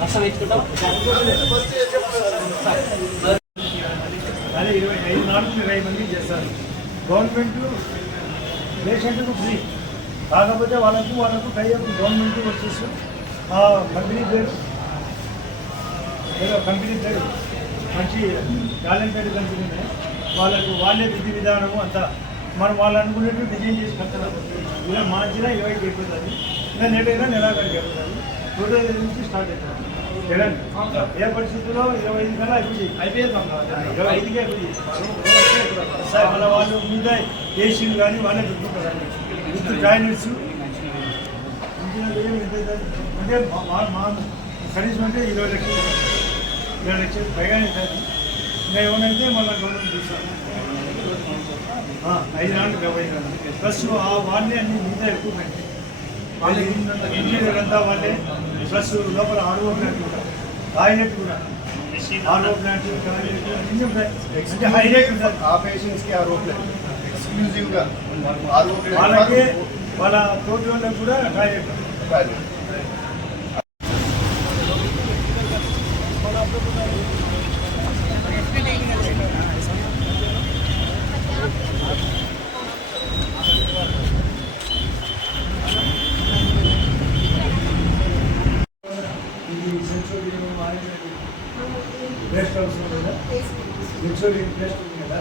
రసం ఇచ్చుకుంటాం. అదే 25 నాలుగు 20 మంది చేస్తారు. గవర్నమెంట్ పేషెంట్కు ఫ్రీ, కాకపోతే వాళ్ళకు టైప్ గవర్నమెంట్ వచ్చేసి ఆ కంపెనీ పేరు మంచి టాలెంటెడ్ కంపెనీనే, వాళ్ళే విధి విధానము అంతా మనం వాళ్ళు అనుకునేట్టు డిజైన్ చేసి కడతారు. ఇలా మార్చిన 20కి అయిపోతుంది, ఇలా నెలైనా నెలాఖరికి అయిపోతుంది. 25 నుంచి స్టార్ట్ అవుతుంది. ఏ పరిస్థితుల్లో 25 కన్నా అయిపోయింది. 25కే అయిపోయింది. మన వాళ్ళు మీద ఏసీలు కానీ వాళ్ళే పెట్టుకుంటారు. విత్ టాయిలెట్స్ అంటే మా కనీసం అంటే 20 లక్షలు పైగానే అవుతుంది. ఇంకా ఏమనైతే మళ్ళీ గవర్నమెంట్ చూస్తారు. 5 నాలుగు 70 ప్లస్ వాళ్ళే అన్ని మిగతా ఎక్కువ కంటే వాళ్ళే ఇంటీరియర్ అంతా వాళ్ళే, ప్లస్ లోపల ఆర్ఓ ప్లాంట్ కూడా, టాయిలెట్ కూడా, ఆర్ఓ ప్లాంట్ టాయిలెట్ అన్నీ ఉంటాయి. అంటే హైలైట్ ఉంటుంది ఆ పేషెంట్స్కి ఆర్ఓ ప్లాంట్ ఎక్స్క్లూజివ్గా వాళ్ళకి, వాళ్ళ తోటి వాళ్ళకి కూడా టాయిలెట్. రెస్ట్ హౌస్ కదా, సెంచురీ రెస్ట్ ఉంది కదా,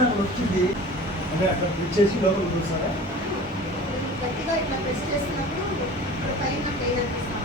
నాకు వచ్చింది అంటే అక్కడ ఫిట్ చేసి లోపలికి చూస్తారా? గట్టిగా ఇట్లా ప్రెస్ చేసినప్పుడు పైన పెయిన్ అనిపిస్తుంది.